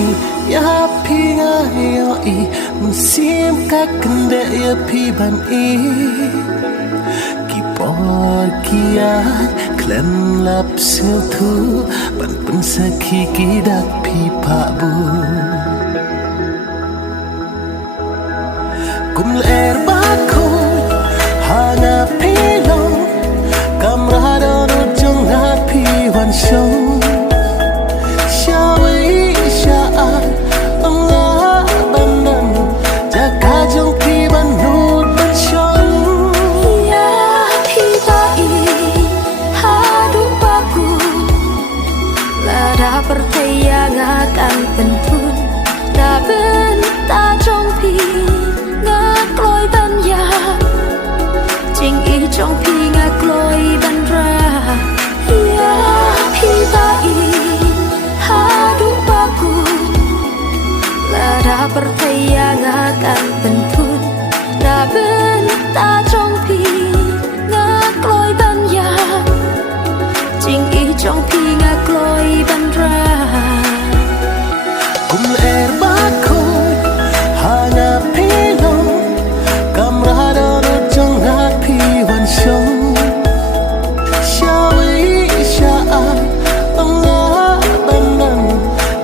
phi ya phi nga yo I mun sim ka kende ya phi ban I ki por kia klen lap sil thu ban pun sakhi ki dak phi pa bu kum ler ba ko hanga phi lo kamrado no jong ha phi wan show percaya akan pentun ta bên ta trong phi ngạc lối ban ya chính ý trong phi ngạc lối ban ra ya phi ta I hadu baku la da percaya akan pentun ta bên ta trong phi ngạc lối ban ya chính ý trong phi ngạc lối ban ra kum er ba ko hanga pelo kamrado no jong ha phi wan show shawi sha anga banang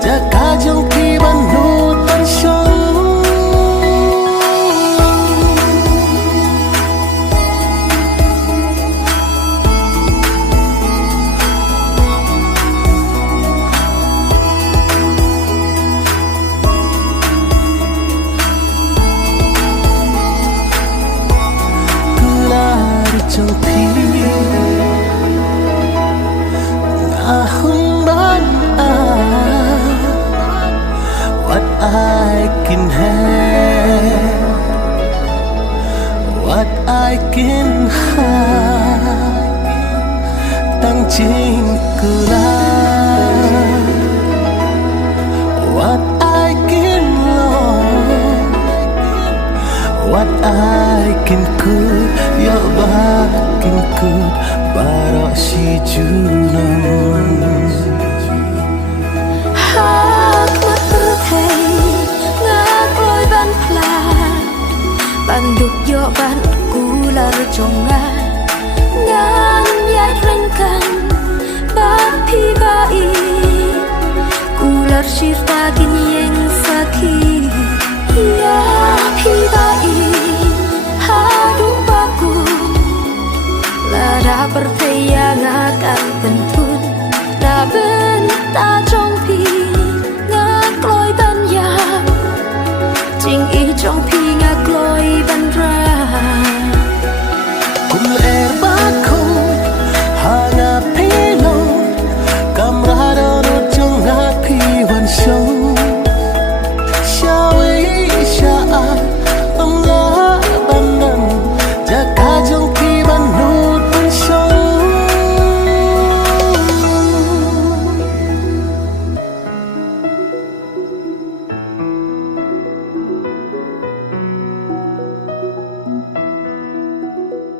jaka jong phi ban no tan show trong phi ahun ban what I can have what I can have tang ching kula what I can love what I can could ya bakin could bara si junang hak matutay ngak lối ban plan ban đục yo ban kular jonga ngan yai rengkan ban pi bai kular shirta ginyeng sakhi ya pi bai hadu baku la da percaya akan pentun ta ben ta